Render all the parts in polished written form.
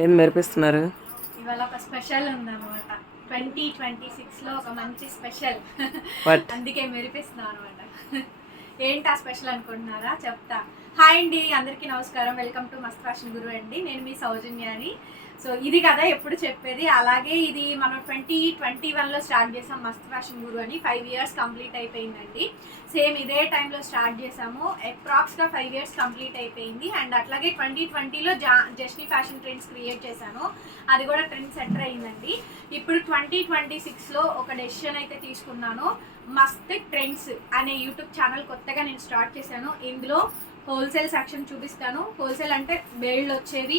ఏం మెరిపిస్తున్నారు? ఇవాళ ఒక స్పెషల్ ఉందన్నమాట. 2026లో ఒక మంచి స్పెషల్. అందుకే మెరిపిస్తున్నాం అనమాట. ఏంటి ఆ స్పెషల్ అనుకుంటున్నారా? చెప్తా. హాయ్ అండి, అందరికీ నమస్కారం. వెల్కమ్ టు మస్త్ ఫ్యాషన్ గురు అండి. నేను మీ సౌజన్యాని. సో ఇది కదా ఎప్పుడు చెప్పేది. అలాగే ఇది మనం 2021లో స్టార్ట్ చేసాం మస్త్ ఫ్యాషన్ గురు అని. 5 years కంప్లీట్ అయిపోయిందండి. సేమ్ ఇదే టైంలో స్టార్ట్ చేసాము. అప్రాక్స్గా 5 years కంప్లీట్ అయిపోయింది. అండ్ అట్లాగే 2020లో జస్ని ఫ్యాషన్ ట్రెండ్స్ క్రియేట్ చేశాను. అది కూడా ట్రెండ్ సెటర్ అయిందండి. ఇప్పుడు 2026లో ఒక డెసిషన్ అయితే తీసుకున్నాను. మస్త్ ట్రెండ్స్ అనే యూట్యూబ్ ఛానల్ కొత్తగా నేను స్టార్ట్ చేశాను. ఇందులో హోల్సేల్ సెక్షన్ చూపిస్తాను. హోల్సేల్ అంటే బేల్డ్ వచ్చేవి,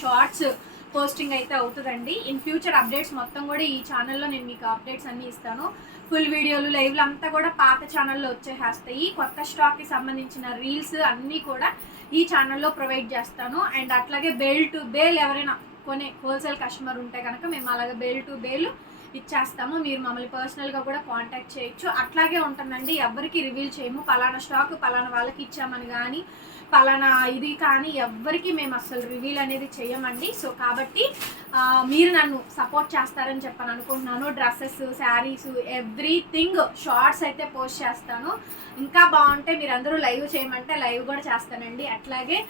షార్ట్స్ పోస్టింగ్ అయితే అవుతుందండి. ఇన్ ఫ్యూచర్ అప్డేట్స్ మొత్తం కూడా ఈ ఛానల్లో నేను మీకు అప్డేట్స్ అన్నీ ఇస్తాను. ఫుల్ వీడియోలు, లైవ్లు అంతా కూడా పాత ఛానల్లో వచ్చేస్తాయి. కొత్త స్టాక్కి సంబంధించిన రీల్స్ అన్నీ కూడా ఈ ఛానల్లో ప్రొవైడ్ చేస్తాను. అండ్ అట్లాగే బేల్ టు బేల్ ఎవరైనా కొనే హోల్సేల్ కస్టమర్ ఉంటే కనుక మేము అలాగే బేల్ టు బేల్ ఇచ్చేస్తాము. మీరు మమ్మల్ని పర్సనల్గా కూడా కాంటాక్ట్ చేయొచ్చు. అట్లాగే ఉంటుందండి, ఎవరికి రివీల్ చేయము. పలానా స్టాక్ పలానా వాళ్ళకి ఇచ్చామని కానీ పలానా ఇది కానీ ఎవ్వరికి మేము అసలు రివీల్ అనేది చేయమండి. సో కాబట్టి మీరు నన్ను సపోర్ట్ చేస్తారని చెప్పని అనుకుంటున్నాను. డ్రెస్సెస్, శారీస్, ఎవ్రీథింగ్ షార్ట్స్ అయితే పోస్ట్ చేస్తాను. ఇంకా బాగుంటే మీరు అందరూ లైవ్ చేయమంటే లైవ్ కూడా చేస్తానండి. అట్లాగే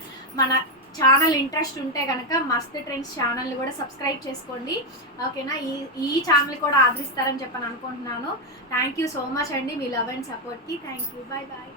మన ఛానల్ ఇంట్రెస్ట్ ఉంటే కనుక మస్త్ ట్రెండ్స్ ఛానల్ని కూడా సబ్స్క్రైబ్ చేసుకోండి. ఓకేనా? ఈ ఛానల్ కూడా ఆదరిస్తారని చెప్పని అనుకుంటున్నాను. థ్యాంక్ యూ సో మచ్ అండి మీ లవ్ అండ్ సపోర్ట్కి. Thank you. Bye bye.